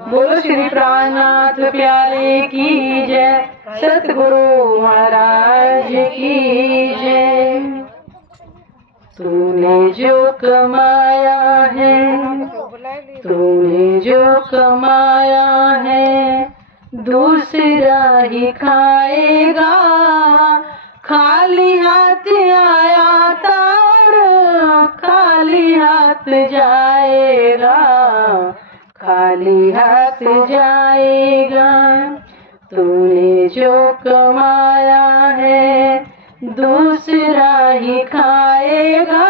बोलो श्री प्राणनाथ प्यारे की जय, सतगुरु महाराज की जय। तूने जो कमाया है, तूने जो कमाया है, दूसरा ही खाएगा। खाली हाथ आया था और खाली हाथ जाएगा, खाली हाथ जाएगा। तूने जो कमाया है, दूसरा ही खाएगा।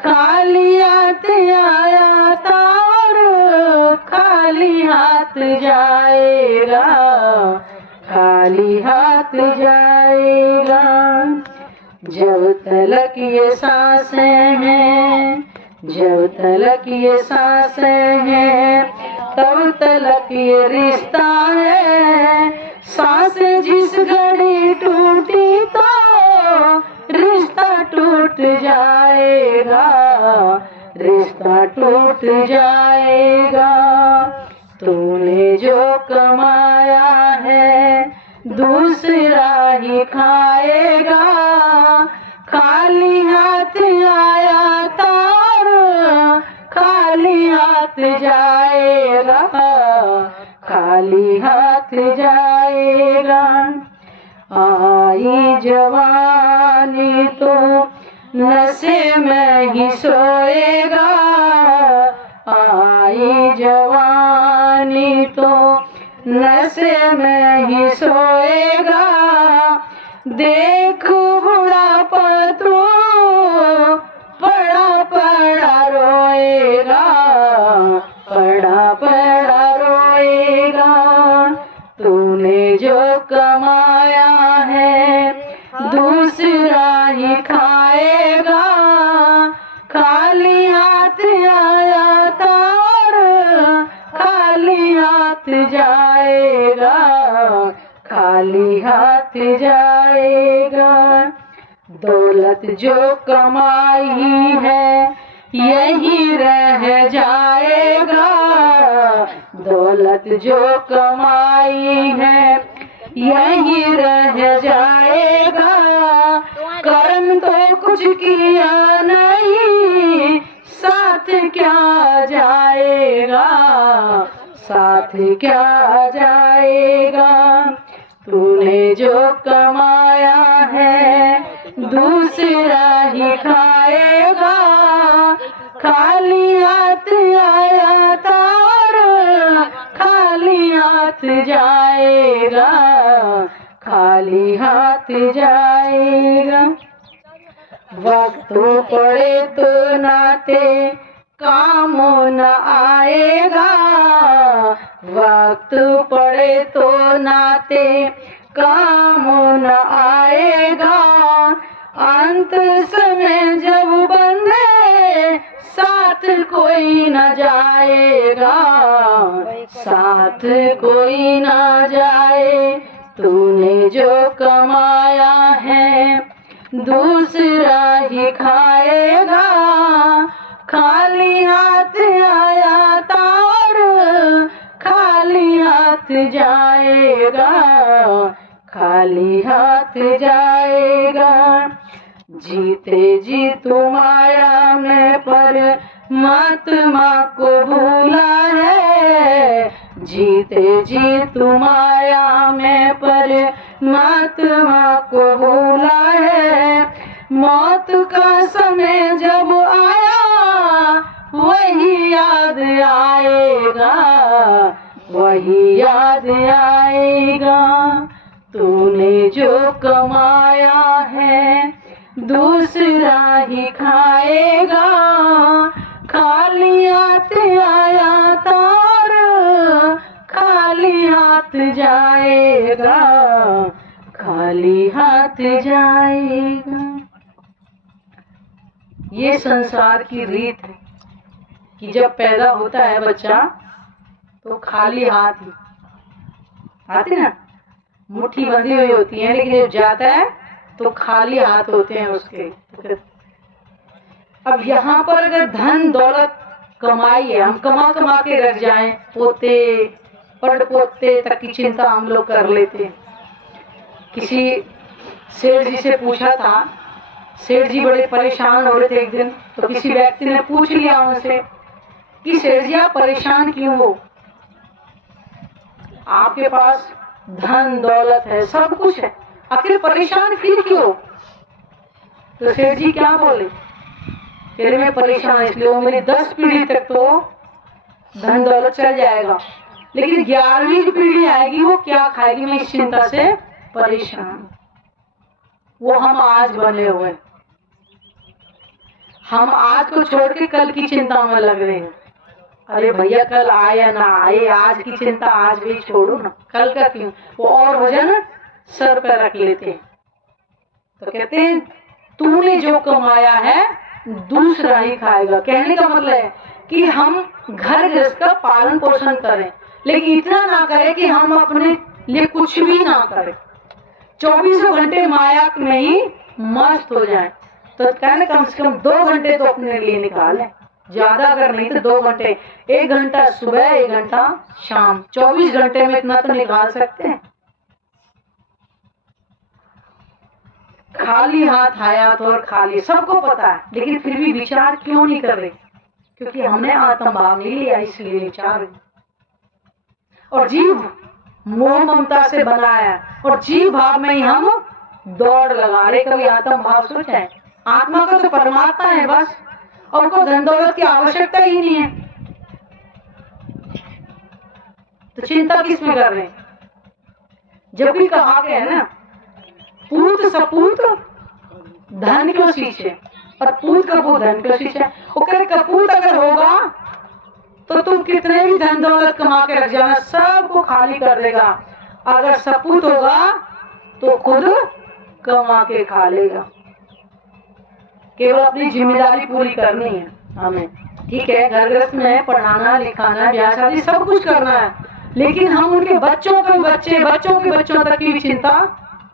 खाली हाथ आया था और खाली हाथ जाएगा, खाली हाथ जाएगा। जब तलक ये सांसें हैं, जब तलक ये सांसें हैं, तब तलक ये रिश्ता है। सांसें जिस घड़ी टूटी तो रिश्ता टूट जाएगा, रिश्ता टूट जाएगा। तूने जो कमाया है, दूसरा ही खाएगा। खाली हाथ आया था और खाली हाथ जाएगा, खाली हाथ जाएगा। आई जवानी तो नशे में ही सोएगा, आई जवानी तो नशे में ही सोएगा। देख बुढ़ापा तो पड़ा पड़ा रोएगा, पड़ा पड़ा रोएगा। तूने जो कमाया है, दूसरा ही खाएगा। खाली हाथ आया था और खाली हाथ जाएगा, खाली हाथ जाएगा। दौलत जो कमाई है, यही रह जाएगा। दौलत जो कमाई है, यही रह जाएगा। कर्म तो कुछ किया नहीं, साथ क्या जाएगा, साथ क्या जाएगा। तूने जो कमाया है, दूसरा ही खाएगा। खाली हाथ आया था और खाली हाथ जाएगा, खाली हाथ जाएगा। वक्त पड़े तो नाते काम न आएगा, वक्त पड़े तो नाते काम न आएगा। अंत समय जब बंधे साथ कोई न जाएगा, साथ कोई न जाए। तूने जो कमाया है, दूसरा ही खाएगा। खाली हाथ आया था और खाली हाथ जाएगा, खाली हाथ जाएगा। जीते जी तुम माया में परमात्मा को भूला है। जीते जी तुम माया में परमात्मा को भूला है। मौत का समय जब आया, वही याद आएगा, वही याद आएगा। तूने जो कमाया है, दूसरा ही खाएगा। खाली हाथ आया था और खाली हाथ जाएगा, खाली हाथ जाएगा। ये संसार की रीत है कि जब पैदा होता है बच्चा तो खाली हाथ ही आते ना, मुट्ठी बंधी हुई होती है, लेकिन जब जाता है तो खाली हाथ होते हैं उसके। अब यहाँ पर अगर धन दौलत कमाई है, हम कमा कमा के रख जाएं, पोते पड़ पोते तक की चिंता हम लोग कर लेते हैं। किसी सेठ जी से पूछा था, सेठ जी बड़े परेशान हो रहे थे एक दिन, तो किसी व्यक्ति ने पूछ लिया उनसे कि सेठ जी आप परेशान क्यों हो, आपके पास धन दौलत है, सब कुछ है, आखिर परेशान फिर क्यों? तो सेठ जी क्या बोले, कह रहे मैं परेशान इसलिए मेरी 10 पीढ़ी तक तो धन दौलत चल जाएगा, लेकिन 11वीं पीढ़ी आएगी वो क्या खाएगी, मैं इस चिंता से परेशान। वो हम आज बने हुए, हम आज को छोड़ के कल की चिंता में लग रहे हैं। अरे भैया कल आए या ना आए, आज की चिंता आज भी छोड़ो ना, कल का क्यों, वो और वजन सर पर रख लेते हैं। तो कहते हैं तूने जो कमाया है दूसरा ही खाएगा। कहने का मतलब है कि हम घर गृहस्थ का पालन पोषण करें, लेकिन इतना ना करें कि हम अपने लिए कुछ भी ना करें, 24 घंटे माया में ही मस्त हो जाएं। तो कहने कम से कम 2 घंटे तो अपने लिए निकालें, ज्यादा अगर नहीं तो 2 घंटे, 1 घंटा सुबह 1 घंटा शाम, 24 घंटे में इतना तो निकाल सकते हैं। खाली हाथ आया तो और खाली, सबको पता है, लेकिन फिर भी विचार क्यों नहीं कर रहे, क्योंकि हमने आत्म भाव नहीं लिया इसलिए विचार। और जीव मोह ममता से बनाया, और जीव भाव में ही हम दौड़ लगा रहे। कभी आत्म भाव सोचा, आत्मा का तो परमात्मा है बस, और उनको धन दौलत की आवश्यकता ही नहीं है, तो चिंता किसमें कर रहे हैं? जब भी कहा गया है ना, पूत सपूत धन क्यों सींचे और पूत कपूत धन क्यों सींचे। वो कहे कपूत अगर होगा तो तुम कितने भी धन दौलत कमा के रख जाना, सबको खाली कर देगा। अगर सपूत होगा तो खुद कमा के खा लेगा। केवल अपनी जिम्मेदारी पूरी करनी है हमें, ठीक है, घर गृहस्थ में पढ़ाना लिखाना ब्याह शादी सब कुछ करना है, लेकिन हम उनके बच्चों के बच्चे बच्चों के बच्चों तक की चिंता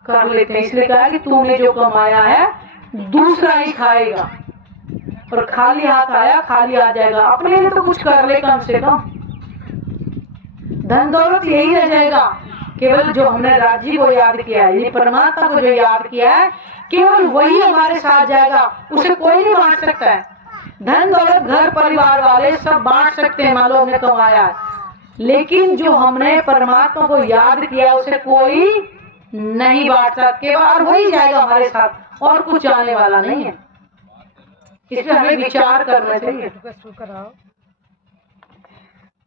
कर लेते हैं। इसलिए कहा कि तूने जो कमाया है दूसरा ही खाएगा, और खाली हाथ आया खाली आ जाएगा। अपने लिए तो कुछ कर ले कम से कम, धन दौलत यही रह जाएगा। केवल जो हमने राज्य को याद किया है, ये परमात्मा को जो याद किया है, केवल वही हमारे साथ जाएगा, उसे कोई नहीं बांट सकता है। धन दौलत घर परिवार वाले सब बांट सकते हैं, मान लो हमने कमाया है, लेकिन जो हमने परमात्मा को याद किया उसे कोई नहीं बांट सकता, केवल वही जाएगा हमारे साथ, और कुछ आने वाला नहीं है। इसमें हमें विचार करना चाहिए।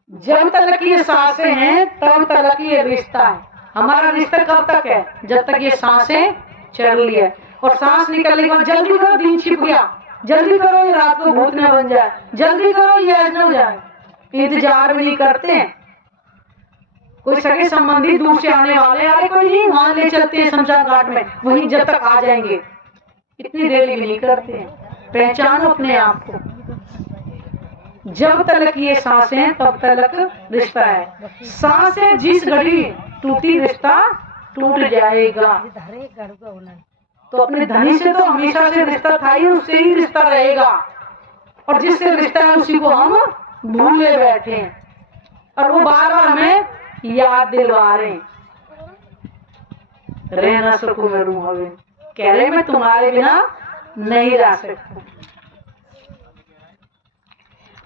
जब तक ये सांसें हैं तब तक ये रिश्ता है। हमारा रिश्ता कब तक है? जब तक ये सांसें चल रही है, और सांस निकलने के बाद जल्दी करो दिन छिप गया, जल्दी करो ये रात को भूत न बन जाए, जल्दी करो ये ऐसा न हो जाए, इंतजार भी नहीं करते हैं। कोई सगे संबंधी दूर से आने वाले, अरे कोई नहीं वहां ले चलते हैं शमशान घाट में, वहीं जब तक आ जाएंगे, इतनी देर भी नहीं करते हैं। पहचानो अपने आप को, जब तक ये सांसें तब तक रिश्ता है। सांसें जिस घड़ी टूटी रिश्ता टूट जाएगा। तो अपने धनी से तो हमेशा से रिश्ता था ही, उससे ही रिश्ता रहेगा, और जिससे रिश्ता है उसी को हम भूले बैठे हैं, और वो बार बार हमें याद दिलवा रहे हैं। रहना सकूं मैं रूह हवे, कह रहे मैं तुम्हारे बिना नहीं रह सकता।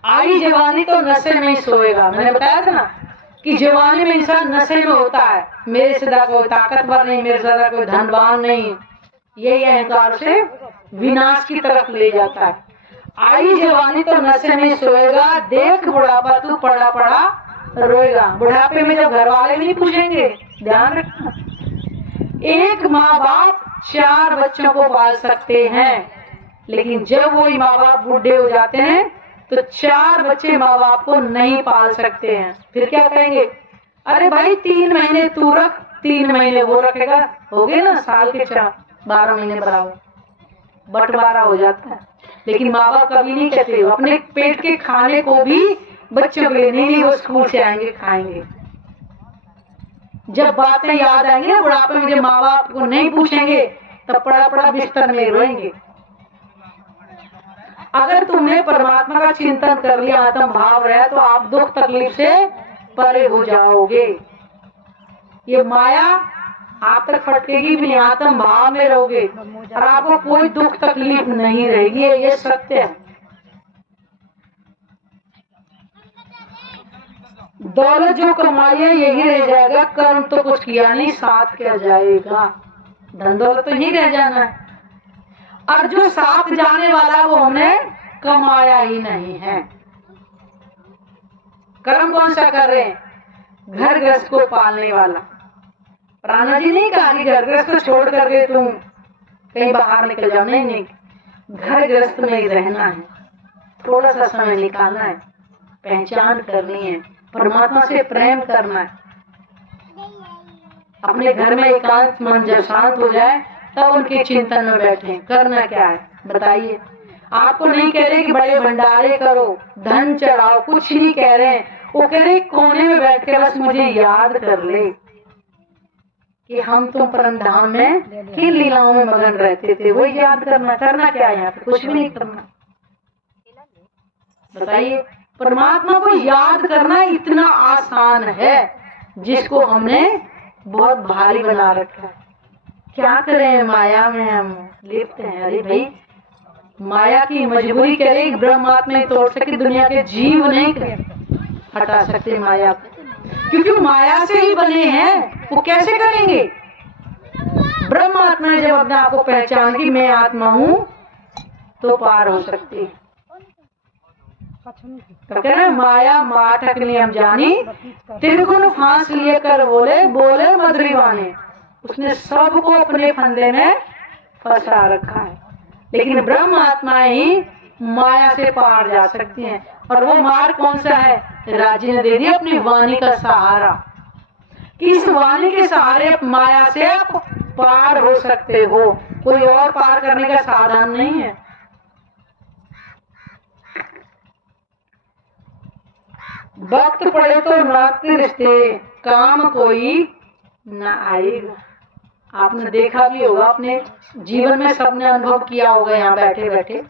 आई जवानी तो नशे में ही सोएगा। मैंने बताया था ना कि जवानी में इंसान नशे में होता है, मेरे से ज्यादा कोई ताकतवर नहीं, मेरे से ज्यादा कोई धनवान नहीं, यही अहंकार से विनाश की तरफ ले जाता है। आई जवानी तो नशे में सोएगा, देख बुढ़ापा तू पड़ा पड़ा रोएगा। बुढ़ापे में जब घर वाले भी नहीं पूछेंगे, ध्यान रखना, एक माँ बाप 4 बच्चों को पाल सकते हैं, लेकिन जब वही माँ बाप बूढ़े हो जाते हैं तो 4 बच्चे माँ बाप को नहीं पाल सकते हैं। फिर क्या कहेंगे, अरे भाई 3 महीने तू रख, 3 महीने वो रखेगा, हो गए ना साल के 4, 12 महीने बराबर बंटवारा हो जाता है। लेकिन माँ बाप कभी नहीं कहते, अपने पेट के खाने को भी बच्चों के लिए नहीं, वो स्कूल से आएंगे खाएंगे। जब बातें याद आएंगी ना बुढ़ापे में, जब माँ बाप को नहीं पूछेंगे, तब पड़ा पड़ा बिस्तर में रोएंगे। अगर तुमने परमात्मा का चिंतन कर लिया, आत्म भाव रहा, तो आप दुख तकलीफ से परे हो जाओगे। ये माया आप तक फटकेगी भी नहीं, आत्म भाव में रहोगे और आपको कोई दुख तकलीफ नहीं रहेगी। ये सत्य है। दौलत जो कमाई है यही रह जाएगा, कर्म तो कुछ किया नहीं, साथ क्या जाएगा। धन दौलत तो यही रह जाना है, और जो साथ जाने वाला वो हमने कमाया ही नहीं है। कर्म कौन सा कर रहे हैं? घर गृहस्थ को पालने वाला। प्राणा जी नहीं कहा कि घर गृहस्थ को छोड़ करके तुम कहीं बाहर निकल जाओ, नहीं नहीं, घर गृहस्थ में ही रहना है, थोड़ा सा समय निकालना है, पहचान करनी है, परमात्मा से प्रेम करना है। अपने घर में एकांत मन जब शांत हो जाए तब उनके चिंतन में बैठे। करना क्या है बताइए? आपको नहीं कह रहे कि बड़े भंडारे करो, धन चढ़ाओ, कुछ नहीं कह रहे। वो कह रहे कोने में बैठ के बस मुझे याद कर ले कि हम तुम परम धाम में किन लीलाओं में मगन रहते थे, वही याद करना। करना क्या है यहाँ पे? कुछ भी नहीं करना। बताइए, परमात्मा को याद करना इतना आसान है जिसको हमने बहुत भारी बना रखा है। क्या करें, माया में हम लिप्त हैं। अरे भाई, माया की मजबूरी करे, ब्रह्मात्मा ही तोड़ सके, दुनिया के जीव नहीं हटा सकते माया को, क्योंकि माया से ही बने हैं। वो कैसे करेंगे? ब्रह्मात्मा ने जब अपने आप को पहचान की मैं आत्मा हूँ तो पार हो सकती है। तो कह रहे माया माठक नियम जानी, तिरगुन फांस लिए कर बोले बोले मधुरीवाने। उसने सबको अपने फंदे में फंसा रखा है, लेकिन ब्रह्म आत्माएं ही माया से पार जा सकती हैं। और वो मार्ग कौन सा है? राजी ने दे दिया अपनी वाणी का सहारा, कि इस वाणी के सहारे माया से आप पार हो सकते हो। कोई और पार करने का साधन नहीं है। वक्त पड़े तो नाते रिश्ते, काम कोई न आएगा। आपने देखा भी होगा, अपने जीवन में सबने अनुभव किया होगा। यहाँ बैठे बैठे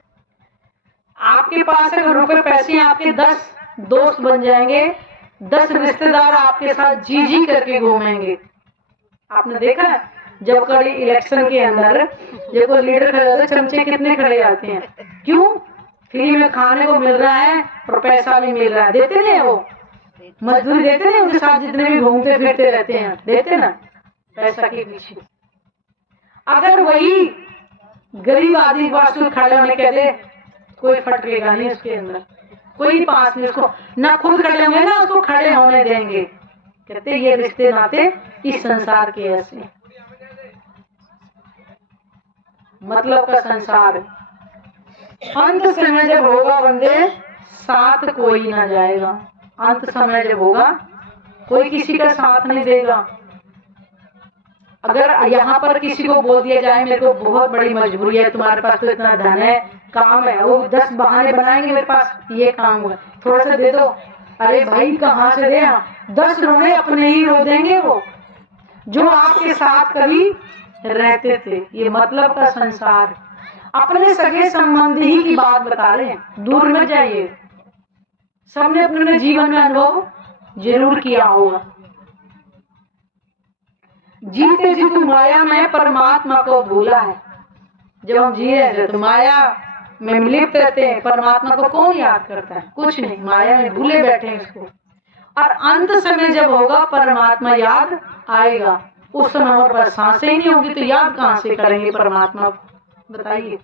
आपके पास अगर रुपए पैसे हैं, आपके 10 दोस्त बन जाएंगे, 10 रिश्तेदार आपके साथ जी जी करके घूमेंगे। आपने देखा है जब कभी इलेक्शन के अंदर जब कोई लीडर खड़े होते, चमचे कितने खड़े आते हैं? क्यों? फ्री में खाने को मिल रहा है और पैसा भी मिल रहा है। देते नहीं? वो मजदूरी देते नहीं? उनके साथ जितने भी घूमते फिरते रहते हैं, देते ना पैसा के पीछे। अगर वही गरीब आदमी पास खड़े होने कह दे, कोई फटकेगा नहीं उसके अंदर, कोई पास नहीं, उसको ना खुद खड़े होंगे ना उसको खड़े होने देंगे। कहते ये रिश्ते नाते इस संसार के ऐसे, मतलब का संसार। अंत समय जब होगा बंदे, साथ कोई ना जाएगा। अंत समय जब होगा कोई किसी का साथ नहीं देगा। अगर यहाँ पर किसी को बोल दिया जाए मेरे को बहुत बड़ी मजबूरी है, तुम्हारे पास तो इतना धन है, काम है, वो 10 बहाने बनाएंगे, मेरे पास ये काम हुआ, थोड़ा सा दे दो। अरे भाई कहाँ से दे? 10 रोने अपने ही रो देंगे वो, जो आपके साथ कभी रहते थे। ये मतलब का संसार। अपने सगे संबंधी ही की बात बता रहे हैं, दूर मत जाइए। सबने अपने जीवन में अनुभव जरूर किया होगा। जीते जी तो माया में परमात्मा को भूला है। जब हम जी रहे थे तो माया में लिप्त रहते हैं, परमात्मा को कौन याद करता है? कुछ नहीं, माया में भूले बैठे हैं उसको। और अंत समय जब होगा परमात्मा याद आएगा, उस समय हमारे पास सांसें ही नहीं होगी तो याद कहाँ से करेंगे परमात्मा को? बताइए।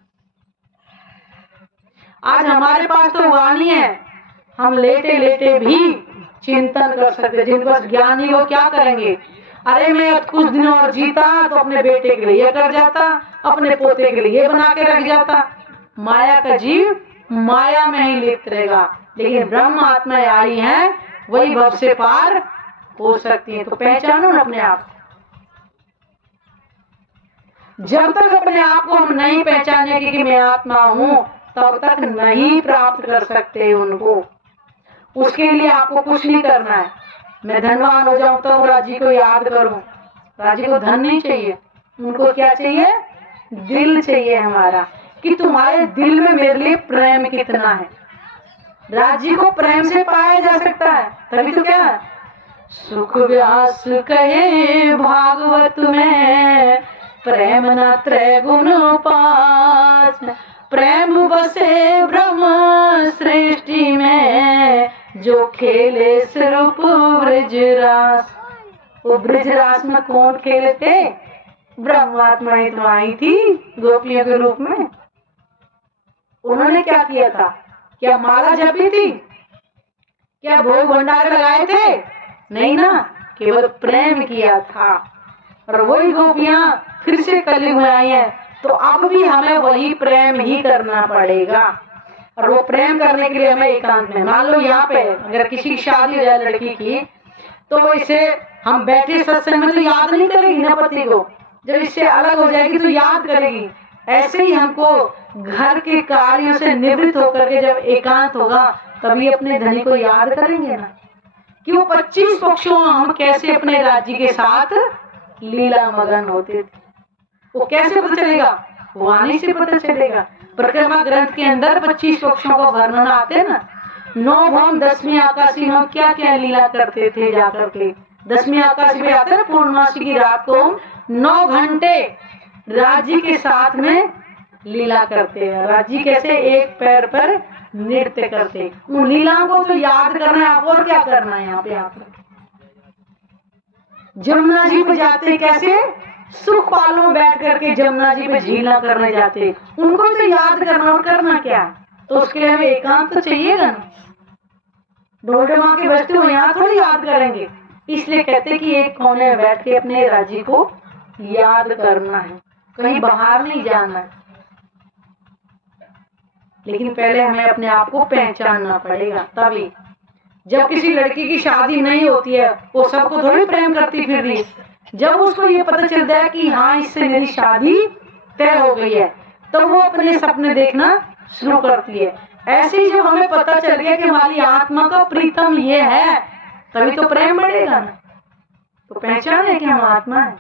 आज हमारे पास तो वाणी है, हम लेटे लेटे भी चिंतन कर सकते। जिनके पास ज्ञान ही वो क्या करेंगे? अरे मैं कुछ दिन और जीता तो अपने बेटे के लिए कर जाता, अपने पोते के लिए बना के रख जाता। माया का जीव माया में ही लिप्त रहेगा, लेकिन ब्रह्म आत्माएं आई हैं, वही भव से पार हो सकती है। तो पहचानो अपने आप। जब तक अपने आप को हम नहीं पहचानेंगे कि मैं आत्मा हूँ, तब तक नहीं प्राप्त कर सकते उनको। उसके लिए आपको कुछ नहीं करना है। मैं धनवान हो जाऊं तो राजी को याद करूं। राजी को धन नहीं चाहिए, उनको क्या चाहिए? दिल चाहिए हमारा, कि तुम्हारे दिल में मेरे लिए प्रेम कितना है। राज्य को प्रेम से पाया जा सकता है, तभी तो क्या है, सुख व्यास कहे भागवत में, प्रेम न त्रैगुण पास, प्रेम बसे ब्रह्म सृष्टि में, जो खेले स्वरूप ब्रजरास। वो ब्रजरास में कौन खेले थे, ब्रह्मात्मा तो आई थी गोपियों के रूप में। उन्होंने क्या किया था, क्या माला जपी थी, क्या भोग भंडारे लगाए थे, नहीं ना, केवल प्रेम किया था। और वही गोपियां फिर से कलयुग में आई है, तो अब भी हमें वही प्रेम ही करना पड़ेगा। और वो प्रेम करने के लिए हमें एकांत में, मान लो यहाँ पे अगर किसी की शादी हो जाए लड़की की, तो इसे हम बैठे सत्संग में तो याद नहीं करेगी ना पति को, जब इससे अलग हो जाएगी तो याद करेगी। ऐसे ही हमको घर के कार्यों से निवृत्त होकर के जब एकांत होगा तभी अपने धनी को याद करेंगे ना, कि वो 25 पक्षों हम कैसे अपने राज्य के साथ लीला मगन होते थे। वो कैसे पता चलेगा, वाणी से पता चलेगा। परिक्रमा ग्रंथ के अंदर 25 पक्षों का वर्णन आते ना, 9 भवन 10वीं आकाशी में क्या क्या लीला करते थे जाकर के। 10वीं आकाशी में आते ना, पूर्णमासी की रात को 9 घंटे राज्य के साथ में लीला करते हैं। राज्य कैसे एक पैर पर नृत्य करते, उन लीलाओं को तो याद करना है, और क्या करना है यहाँ पे आप। जमुना जी पे जाते कैसे, सुख पालों में बैठ करके जमुना जी पे झीला करने जाते, उनको तो याद करना, और करना क्या, तो उसके लिए हमें एकांत तो चाहिएगा ना। ढोल माँ के बजते हो यहाँ थोड़ी याद करेंगे, इसलिए कहते कि एक कोने में बैठ के अपने राज्य को याद करना है, कहीं बाहर नहीं जाना है। लेकिन पहले हमें अपने आप को पहचानना पड़ेगा, तभी। जब किसी लड़की की शादी नहीं होती है, वो सबको थोड़ी प्रेम करती फिर रही, जब उसको ये पता चलता है कि हाँ इससे मेरी शादी तय हो गई है, तो वो अपने सपने देखना शुरू करती है। ऐसे ही जब हमें पता चल गया कि हमारी आत्मा का प्रीतम ये है, तभी तो प्रेम बढ़ेगा ना। तो पहचान है कि हम आत्मा है,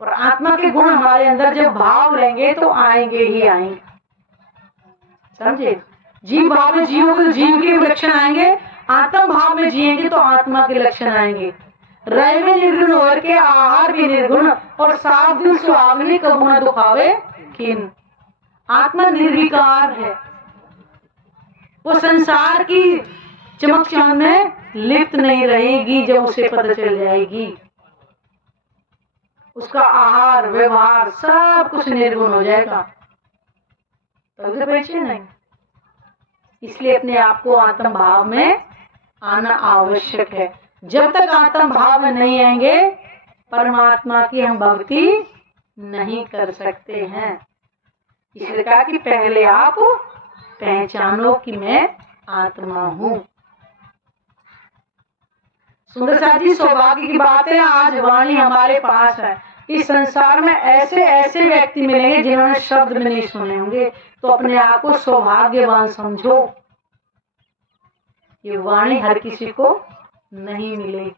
और आत्मा के गुण हमारे अंदर जब भाव लेंगे तो आएंगे ही आएंगे, समझे। जीव भाव में जियोगे तो जीव के लक्षण आएंगे, आत्म भाव में जिएंगे तो आत्मा के लक्षण आएंगे। रय में निर्गुण होकर के आहार भी निर्गुण, और साफ दिल सुहावनी कबू न दुखावे किन। आत्मा निर्विकार है, वो संसार की चमक चमक में लिप्त नहीं रहेगी। जब उसे पता चल जाएगी, उसका आहार व्यवहार सब कुछ निर्गुण हो जाएगा, तभी तो पहचान नहीं। इसलिए अपने आप को आत्म भाव में आना आवश्यक है। जब तक आत्म भाव में नहीं आएंगे, परमात्मा की हम भक्ति नहीं कर सकते हैं। इसलिए कहा कि पहले आप पहचानो कि मैं आत्मा हूँ। सुंदर साथ जी, सौभाग्य की बात है, आज वाणी हमारे पास है। इस संसार में ऐसे ऐसे व्यक्ति मिलेंगे जिन्होंने शब्द में नहीं सुने होंगे, तो अपने आप को सौभाग्यवान समझो। ये वाणी हर किसी को नहीं मिलेगी।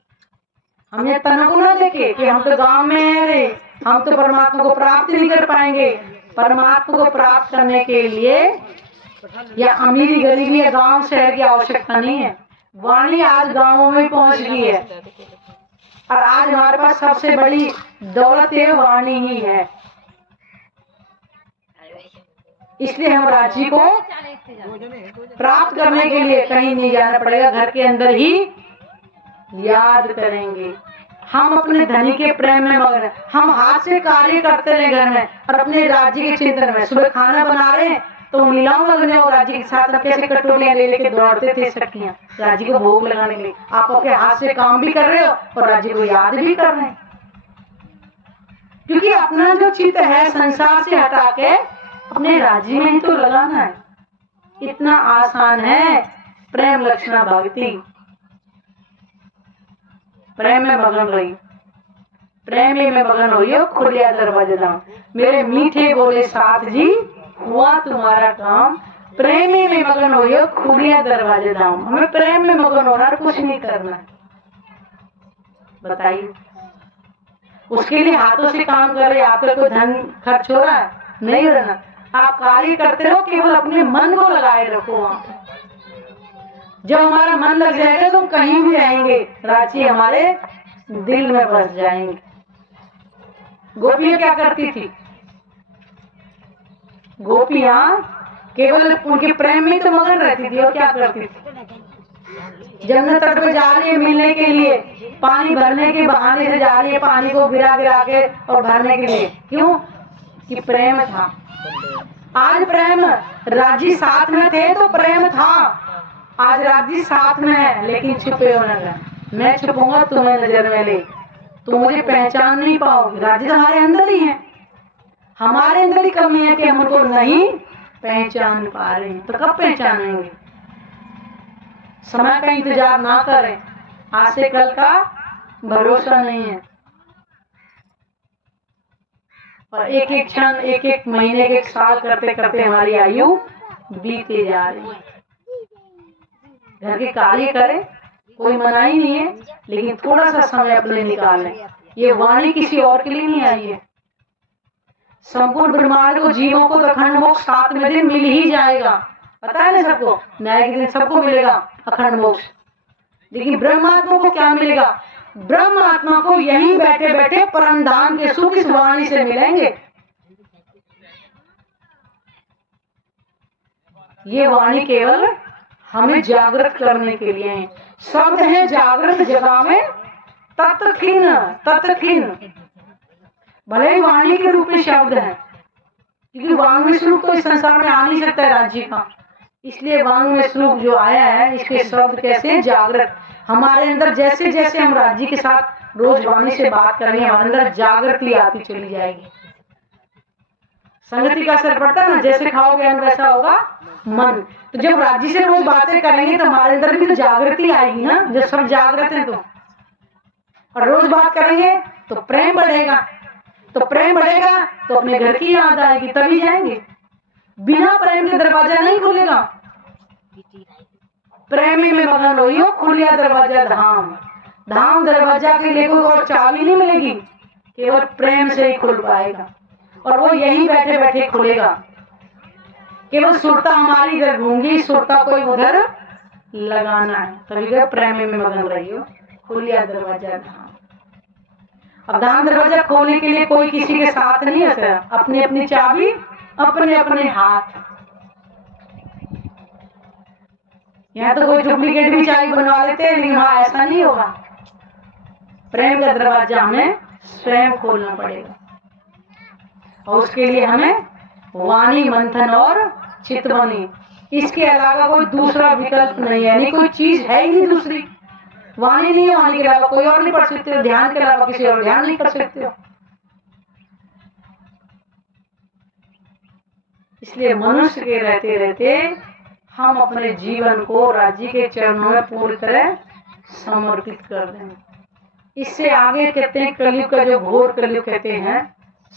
हम ये तना को ना देखे कि हम तो गांव में है, हम तो परमात्मा को प्राप्त नहीं कर पाएंगे। परमात्मा को प्राप्त करने के लिए या अमीरी गरीबी या गांव शहर की आवश्यकता नहीं है। वाणी आज गांवों में पहुंच गई है, और आज हमारे पास सबसे बड़ी दौलत ये वाणी ही है। इसलिए हम राज्य को प्राप्त करने के लिए कहीं नहीं जाना पड़ेगा, घर के अंदर ही याद करेंगे। हम अपने धनी के प्रेम में मगन हैं, हम हाथ से कार्य करते रहे घर में और अपने राज्य के चिंतन में। सुबह खाना बना रहे हैं तो लीलाओं लगने और राज्य के साथ हम कैसे कटोरियां ले लेके दौड़ते थे सखियां राज्य को भोग लगाने के लिए। आप अपने हाथ से काम भी कर रहे हो और राज्य को याद भी कर रहे हैं, क्योंकि अपना जो चित्त है संसार से हटा के अपने राज्य में ही तो लगाना है। इतना आसान है प्रेम लक्षणा भक्ति। प्रेम में मगन रही, प्रेम में मगन हो, खुलिया दरवाजा दाम। मेरे मीठे बोले साथ जी हुआ तुम्हारा काम, प्रेम में मगन हो, खुलिया दरवाजा दाम। हमें प्रेम में मगन होना, कुछ नहीं करना। बताइए, उसके लिए हाथों से काम कर रहे, आपका कोई धन खर्च हो रहा है? नहीं हो रहा। आप कार्य करते रहो, केवल अपने मन को लगाए रखो वहां पे। जब हमारा मन लग जाएगा तो कहीं भी रहेंगे, राज्य हमारे दिल में बस जाएंगे। गोपियां क्या करती थी? गोपियां केवल उनके प्रेम में तो मगन रहती थी। और क्या करती थी? जमुना तट पे जा रही है मिलने के लिए, पानी भरने के बहाने से जा रही है, पानी को गिरा गिरा के और भरने के लिए। क्यों? कि प्रेम था। आज प्रेम, राजी साथ में थे तो प्रेम था। आज राजी साथ में है लेकिन छुपे हो न। मैं छुपूंगा तुम्हें नजर में ले, तुम मुझे पहचान नहीं पाओगे। राजी तो हमारे अंदर ही है। हमारे अंदर ही कमी है कि हम उनको नहीं पहचान पा रहे हैं। तो कब पहचानेंगे? समय का इंतजार ना करें, आज से कल का भरोसा नहीं है। और एक एक क्षण, एक एक महीने, एक एक साल करते करते हमारी आयु बीते जा रही है। घर के कार्य करें, कोई मनाही नहीं है, लेकिन थोड़ा सा समय अपने निकालें। ये वाणी किसी और के लिए नहीं आई है। संपूर्ण ब्रह्मांड को, जीवों को तो अखंड मोक्ष 7वें दिन मिल ही जाएगा। पता है ना सबको, न्याय के दिन सबको मिलेगा अखंड मोक्ष। लेकिन ब्रह्मात्मा को क्या मिलेगा? ब्रह्मात्मा को यहीं बैठे बैठे परम धाम के सुख इस वाणी से मिलेंगे। ये वाणी केवल हमें जागृत करने के लिए है। शब्द है जागृत जगह में तत्खिन तत्खिन। भले ही वाणी के रूप में शब्द है, क्योंकि वांग्मय श्लोक तो इस संसार में आ नहीं सकता है राज्य का। इसलिए वांग्मय श्लोक जो आया है, इसके शब्द कैसे जागृत। हमारे अंदर जैसे जैसे हम राज्य के साथ रोज वाणी से बात करेंगे, हमारे अंदर जागृति आती चली जाएगी। संगति का असर पड़ता है ना, जैसे खाओगे वैसा होगा मन। तो जब राज्य से रोज बातें करेंगे तो हमारे अंदर भी तो जागृति आएगी ना, जब सब जागृत है तो। और रोज बात करेंगे तो प्रेम बढ़ेगा, तो प्रेम बढ़ेगा तो अपने घर की याद आएगी, तभी जाएंगे। बिना प्रेम के दरवाजा नहीं खुलेगा। प्रेम में मगन हुई हो, खुलिया दरवाजा धाम। धाम दरवाजा के लिए कोई और चाबी नहीं मिलेगी, केवल प्रेम से ही खुल पाएगा। और वो यहीं बैठे बैठे खुलेगा। केवल सुरता हमारी इधर घूंगी, सुरता कोई उधर लगाना है। तभी प्रेम में मगन रही हो, खुलिया दरवाजा धाम। अब धाम दरवाजा खोलने के लिए कोई किसी के साथ नहीं है, अपनी अपनी चाबी, अपने अपने हाथ। यहाँ तो कोई डुप्लीकेट भी चाबी बनवा लेते हैं, लेकिन वहां ऐसा नहीं होगा। प्रेम का दरवाजा हमें स्वयं खोलना पड़ेगा। और उसके लिए हमें वाणी, मंथन और चितवनी, इसके अलावा कोई दूसरा विकल्प नहीं है। नहीं, कोई चीज है ही नहीं दूसरी। वाणी नहीं है, वाणी के अलावा कोई और नहीं पढ़ सकते हो, ध्यान के अलावा किसी और ध्यान नहीं कर सकते हो। इसलिए मनुष्य के रहते रहते हम अपने जीवन को राज्य के चरणों में पूरी तरह समर्पित कर दें। इससे आगे कहते हैं कलयुग का जो घोर कलयुग कहते हैं,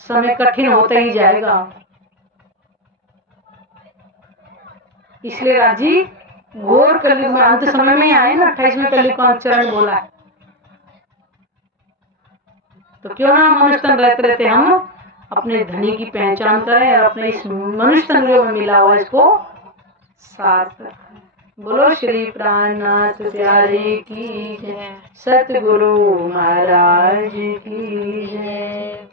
समय कठिन होता ही जाएगा। इसलिए राजी घोर कलयुग में अंत समय में आए ना, 28वें कलयुग का चरण बोला है। तो क्यों ना मनुष्य तन रहते रहते हम अपने धनी की पहचान करें और अपने इस मनुष्य तन में मिला हुआ इसको सार्थक। बोलो श्री प्राणनाथ प्यारे की जय, सतगुरु महाराज की जय।